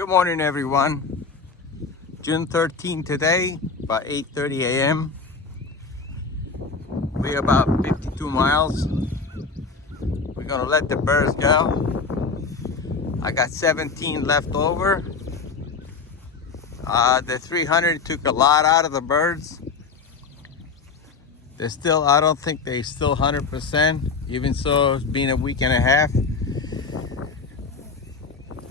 Good morning, everyone. June 13 today, about 8:30 a.m. We're about 52 miles. We're gonna let the birds go. I got 17 left over. The 300 took a lot out of the birds. They're still, I don't think they're still 100%, even so it's been a week and a half.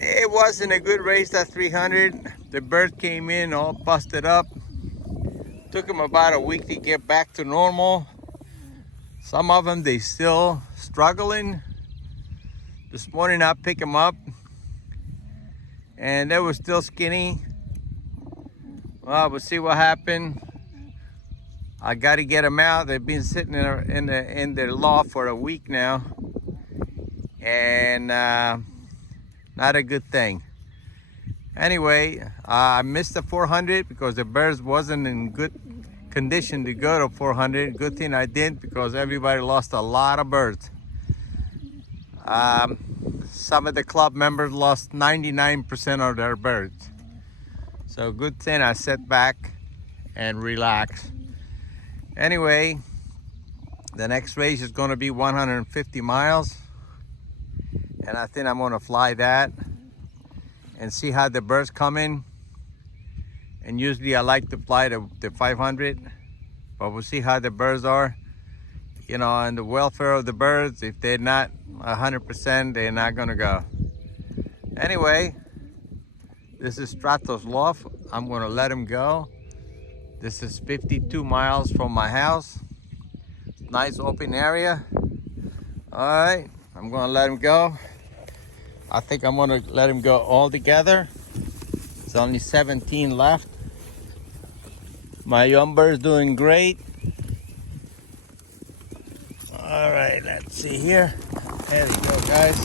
It wasn't a good race, that 300. The bird came in all busted up. Took them about a week to get back to normal. Some of them, they still struggling. This morning I picked them up and they were still skinny. Well, we'll see what happened. I got to get them out. They've been sitting in their loft for a week now, and not a good thing. Anyway, I missed the 400 because the birds wasn't in good condition to go to 400. Good thing I didn't, because everybody lost a lot of birds. Some of the club members lost 99% of their birds. So good thing I sat back and relaxed. Anyway, the next race is going to be 150 miles. And I think I'm going to fly that and see how the birds come in. And usually I like to fly the 500. But we'll see how the birds are. You know, and the welfare of the birds. If they're not 100%, they're not going to go. Anyway, this is Stratos Loft. I'm going to let him go. This is 52 miles from my house. Nice open area. All right, I'm going to let him go. I think I'm going to let him go all together. There's only 17 left. My young bird's doing great. All right, let's see here. There we go, guys.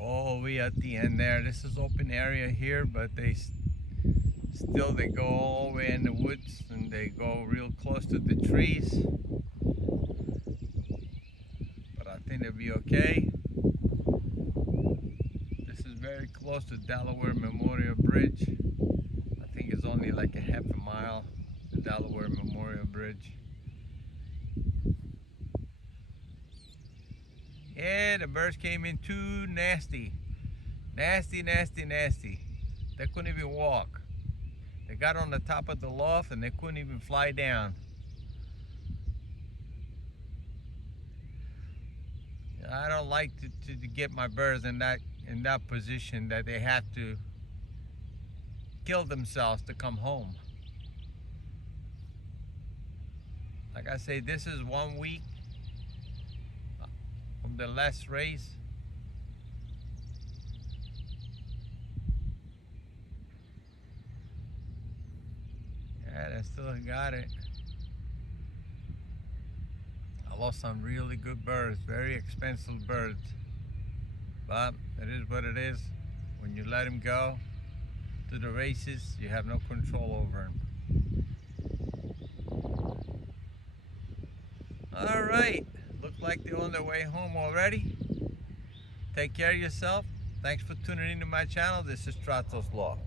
All the way at the end there. This is open area here, but they go all the way in the woods, and they go real close to the trees. But I think they'll be okay. This is very close to Delaware Memorial Bridge. I think it's only like a half a mile to Delaware Memorial Bridge. Yeah, the birds came in too nasty. Nasty, nasty, nasty. They couldn't even walk. They got on the top of the loft and they couldn't even fly down. I don't like to get my birds in that position that they have to kill themselves to come home. Like I say, this is 1 week from the last race. Yeah, they still got it. I lost some really good birds, very expensive birds. But it is what it is. When you let them go to the races, you have no control over them. All right, look like they're on their way home already. Take care of yourself. Thanks for tuning into my channel. This is Stratos Loft.